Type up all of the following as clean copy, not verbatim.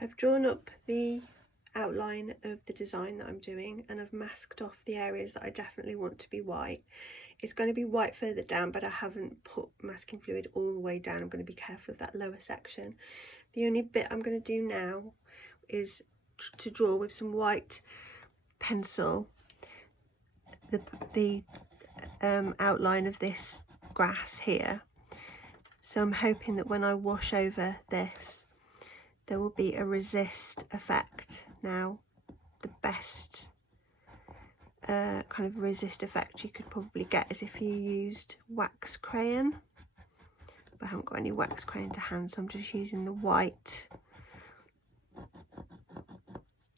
I've drawn up the outline of the design that I'm doing, and I've masked off the areas that I definitely want to be white. It's going to be white further down, but I haven't put masking fluid all the way down. I'm going to be careful of that lower section. The only bit I'm going to do now is to draw with some white pencil the outline of this grass here. So I'm hoping that when I wash over this, there will be a resist effect. Now, the best kind of resist effect you could probably get is if you used wax crayon, but I haven't got any wax crayon to hand, so I'm just using the white,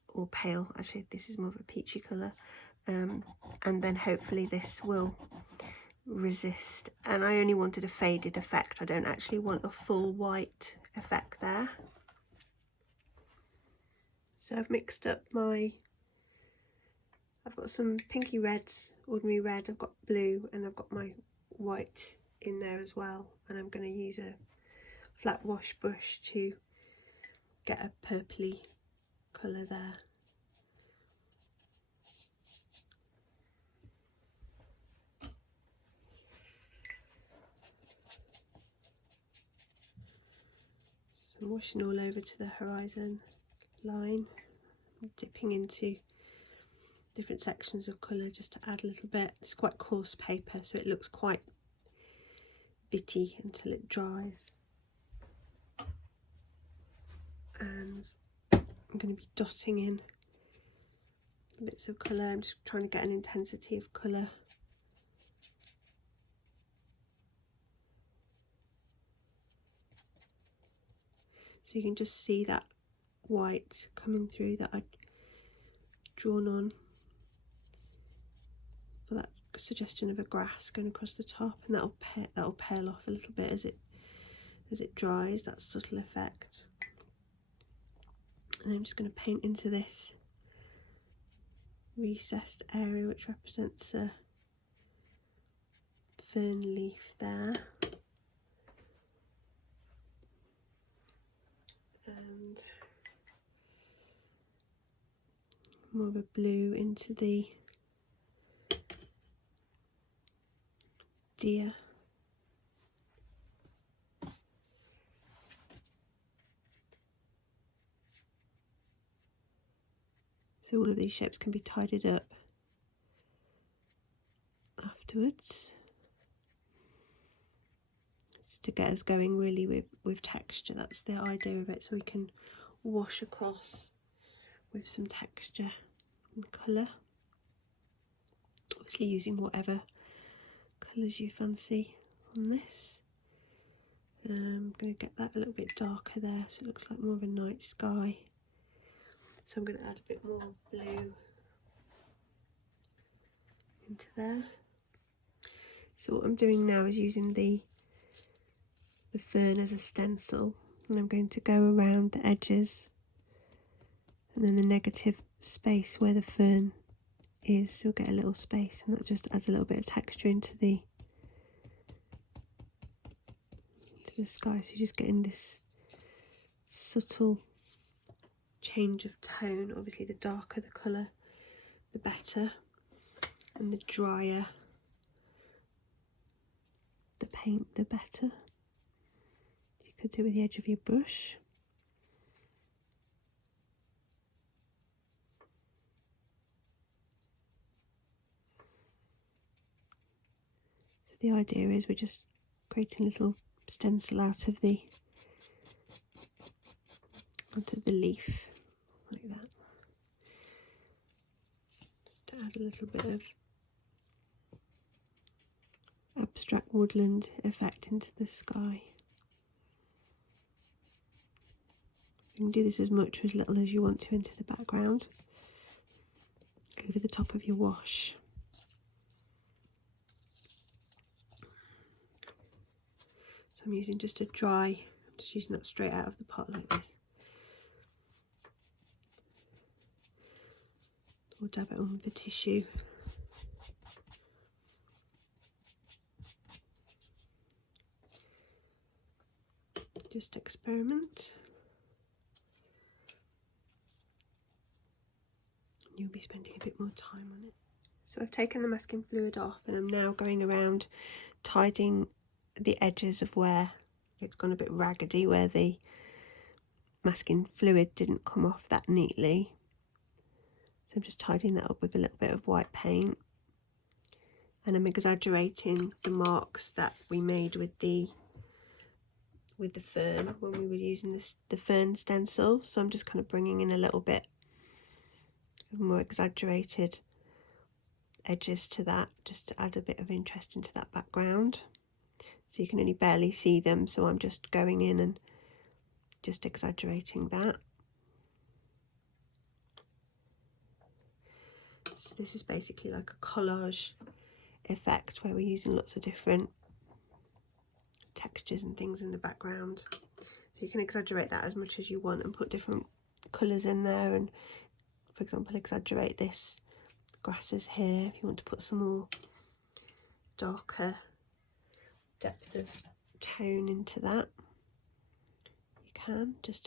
or pale, actually this is more of a peachy colour, and then hopefully this will resist. And I only wanted a faded effect, I don't actually want a full white effect there. So I've mixed up I've got some pinky reds, ordinary red, I've got blue, and I've got my white in there as well, and I'm going to use a flat wash brush to get a purpley colour there. So I'm washing all over to the horizon line, I'm dipping into different sections of colour just to add a little bit. It's quite coarse paper, so it looks quite bitty until it dries. And I'm going to be dotting in bits of colour. I'm just trying to get an intensity of colour. So you can just see that white coming through that I'd drawn on for that suggestion of a grass going across the top, and that'll pale off a little bit as it dries, that subtle effect. And I'm just going to paint into this recessed area which represents a fern leaf there, and more of a blue into the deer. So all of these shapes can be tidied up afterwards, just to get us going really with texture. That's the idea of it, so we can wash across with some texture and colour, obviously using whatever colours you fancy on this. I'm going to get that a little bit darker there so it looks like more of a night sky. So I'm going to add a bit more blue into there. So what I'm doing now is using the fern as a stencil, and I'm going to go around the edges and then the negative space where the fern is, you'll get a little space, and that just adds a little bit of texture into the sky. So you're just getting this subtle change of tone. Obviously the darker the colour the better, and the drier the paint the better. You could do it with the edge of your brush. So the idea is we're just creating a little stencil out of the leaf like that, just to add a little bit of abstract woodland effect into the sky. You can do this as much or as little as you want to into the background, over the top of your wash. So I'm using just a dry, I'm just using that straight out of the pot like this. Or dab it on with the tissue. Just experiment. you'll be spending a bit more time on it. So I've taken the masking fluid off and I'm now going around tidying the edges of where it's gone a bit raggedy, where the masking fluid didn't come off that neatly. So I'm just tidying that up with a little bit of white paint, and I'm exaggerating the marks that we made with the fern when we were using the fern stencil. So I'm just kind of bringing in a little bit of more exaggerated edges to that, just to add a bit of interest into that background. So you can only barely see them, so I'm just going in and just exaggerating that. So this is basically like a collage effect where we're using lots of different textures and things in the background. So you can exaggerate that as much as you want and put different colours in there, and for example exaggerate this grasses here if you want to put some more darker depth of tone into that. You can just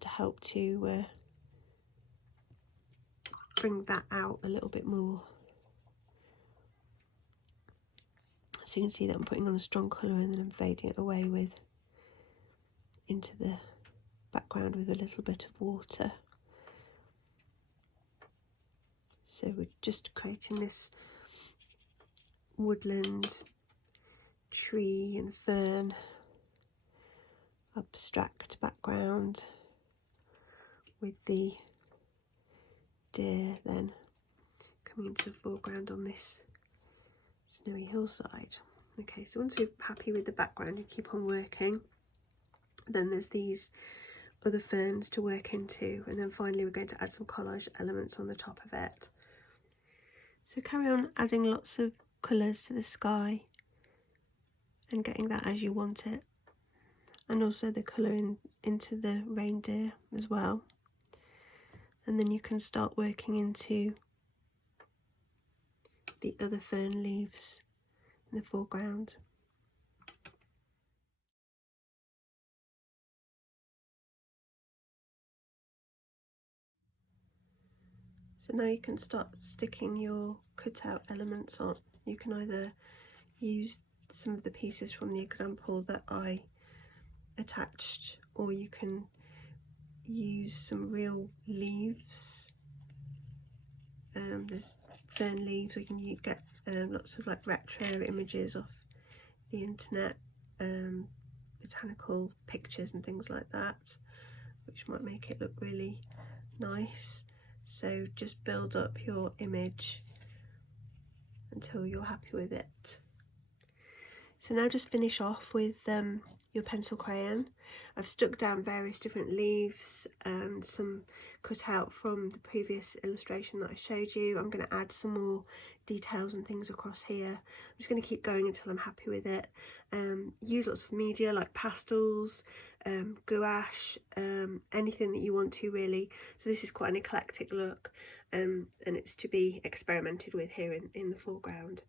to help to bring that out a little bit more. So you can see that I'm putting on a strong colour and then I'm fading it away into the background with a little bit of water. So we're just creating this woodland, tree and fern abstract background with the deer then coming into the foreground on this snowy hillside. Okay, so once we're happy with the background, you keep on working. Then there's these other ferns to work into, and then finally we're going to add some collage elements on the top of it. So carry on adding lots of colours to the sky and getting that as you want it, and also the colour into the reindeer as well. And then you can start working into the other fern leaves in the foreground. So now you can start sticking your cutout elements on. You can either use some of the pieces from the example that I attached, or you can use some real leaves. There's fern leaves, or you can get lots of like retro images off the internet, botanical pictures and things like that, which might make it look really nice. So just build up your image until you're happy with it. So now just finish off with your pencil crayon. I've stuck down various different leaves and some cut out from the previous illustration that I showed you. I'm going to add some more details and things across here. I'm just going to keep going until I'm happy with it. Use lots of media like pastels, gouache, anything that you want to really. So this is quite an eclectic look, and it's to be experimented with here in the foreground.